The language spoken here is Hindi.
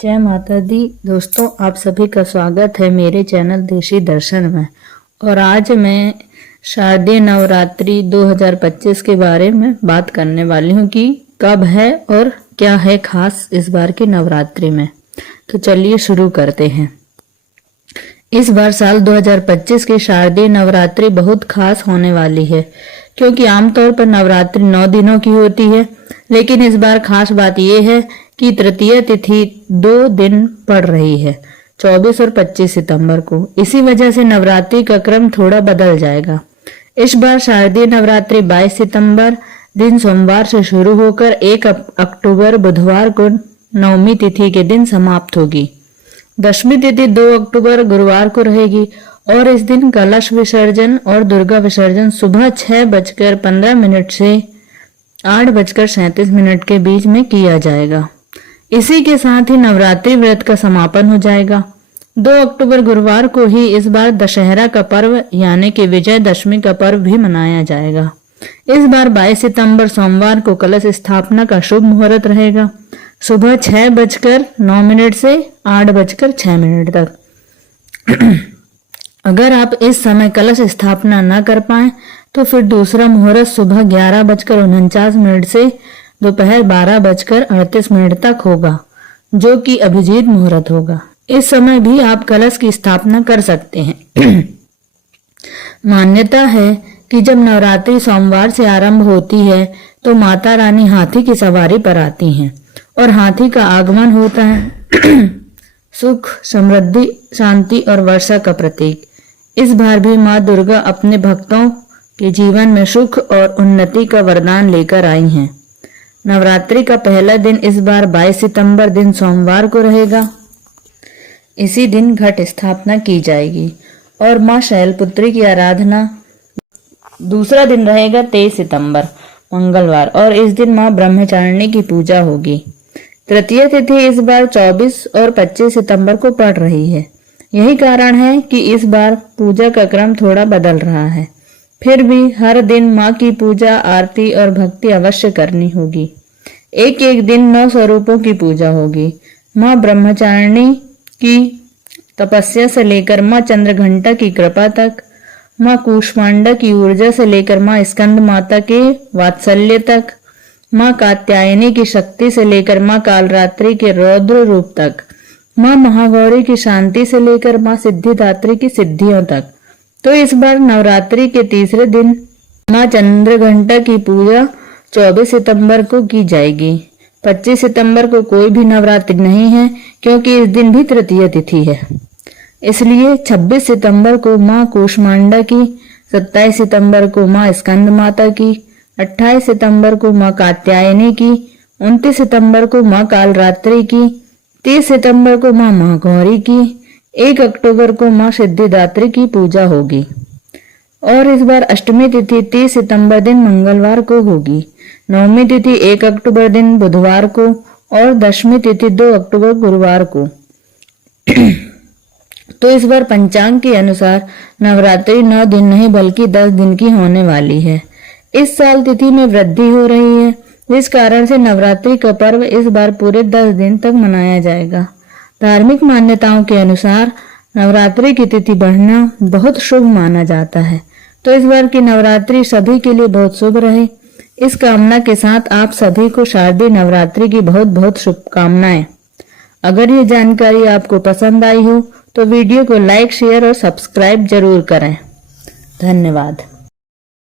जय माता दी। दोस्तों, आप सभी का स्वागत है मेरे चैनल देशी दर्शन में। और आज मैं शारदीय नवरात्रि 2025 के बारे में बात करने वाली हूँ कि कब है और क्या है खास इस बार की नवरात्रि में। तो चलिए शुरू करते हैं। इस बार साल 2025 की शारदीय नवरात्रि बहुत खास होने वाली है, क्योंकि आमतौर पर नवरात्रि 9 दिनों की होती है, लेकिन इस बार खास बात यह है कि तृतीय तिथि 2 दिन पड़ रही है, 24 और 25 सितंबर को। इसी वजह से नवरात्रि का क्रम थोड़ा बदल जाएगा। इस बार शारदीय नवरात्रि 22 सितंबर दिन सोमवार से शुरू होकर 1 अक्टूबर बुधवार को नवमी तिथि के दिन समाप्त होगी। दशमी तिथि 2 अक्टूबर गुरुवार को रहेगी और इस दिन कलश विसर्जन और दुर्गा विसर्जन सुबह 6:15 से 8:37 के बीच में किया जाएगा। इसी के साथ ही नवरात्रि व्रत का समापन हो जाएगा। 2 अक्टूबर गुरुवार को ही इस बार दशहरा का पर्व यानी कि विजयदशमी का पर्व भी मनाया जाएगा। इस बार 22 सितंबर सोमवार को कलश स्थापना का शुभ मुहूर्त रहेगा, सुबह 6:09 से 8:06 तक। अगर आप इस समय कलश स्थापना न कर पाए तो फिर दूसरा मुहूर्त सुबह 11:49 से दोपहर 12:38 तक होगा, जो कि अभिजीत मुहूर्त होगा। इस समय भी आप कलश की स्थापना कर सकते हैं। मान्यता है कि जब नवरात्रि सोमवार से आरंभ होती है तो माता रानी हाथी की सवारी पर आती हैं और हाथी का आगमन होता है सुख, समृद्धि, शांति और वर्षा का प्रतीक। इस बार भी माँ दुर्गा अपने भक्तों के जीवन में सुख और उन्नति का वरदान लेकर आई हैं। नवरात्रि का पहला दिन इस बार 22 सितंबर दिन सोमवार को रहेगा। इसी दिन घट स्थापना की जाएगी और माँ शैलपुत्री की आराधना। दूसरा दिन रहेगा 23 सितंबर मंगलवार और इस दिन माँ ब्रह्मचारिणी की पूजा होगी। तृतीय तिथि इस बार 24 और 25 सितंबर को पड़ रही है। यही कारण है कि इस बार पूजा का क्रम थोड़ा बदल रहा है। फिर भी हर दिन माँ की पूजा, आरती और भक्ति अवश्य करनी होगी। एक एक दिन 9 स्वरूपों की पूजा होगी। माँ ब्रह्मचारिणी की तपस्या से लेकर माँ चंद्रघंटा की कृपा तक, माँ कूष्मांडा की ऊर्जा से लेकर माँ स्कंद माता के वात्सल्य तक, माँ कात्यायनी की शक्ति से लेकर माँ कालरात्रि के रौद्र रूप तक, माँ महागौरी की शांति से लेकर माँ सिद्धिदात्री की सिद्धियों तक। तो इस बार नवरात्रि के तीसरे दिन माँ चंद्रघंटा की पूजा 24 सितंबर को की जाएगी। 25 सितंबर को कोई भी नवरात्रि नहीं है, क्योंकि इस दिन भी तृतीय तिथि है। इसलिए 26 सितंबर को माँ कूष्मांडा की, 27 सितंबर को माँ स्कंद माता की, 28 सितंबर को माँ कात्यायनी की, 29 सितंबर को माँ कालरात्रि की, 30 सितंबर को माँ महागौरी की, 1 अक्टूबर को माँ सिद्धिदात्री की पूजा होगी। और इस बार अष्टमी तिथि 30 सितंबर दिन मंगलवार को होगी। नवमी तिथि 1 अक्टूबर दिन बुधवार को और दशमी तिथि 2 अक्टूबर गुरुवार को। तो इस बार पंचांग के अनुसार नवरात्रि 9 दिन नहीं बल्कि 10 दिन की होने वाली है। इस साल तिथि में वृद्धि हो रही है, जिस कारण से नवरात्रि का पर्व इस बार पूरे 10 दिन तक मनाया जाएगा। धार्मिक मान्यताओं के अनुसार नवरात्रि की तिथि बढ़ना बहुत शुभ माना जाता है। तो इस बार की नवरात्रि सभी के लिए बहुत शुभ रहे, इस कामना के साथ आप सभी को शारदीय नवरात्रि की बहुत बहुत शुभकामनाएं। अगर ये जानकारी आपको पसंद आई हो तो वीडियो को लाइक, शेयर और सब्सक्राइब जरूर करें। धन्यवाद।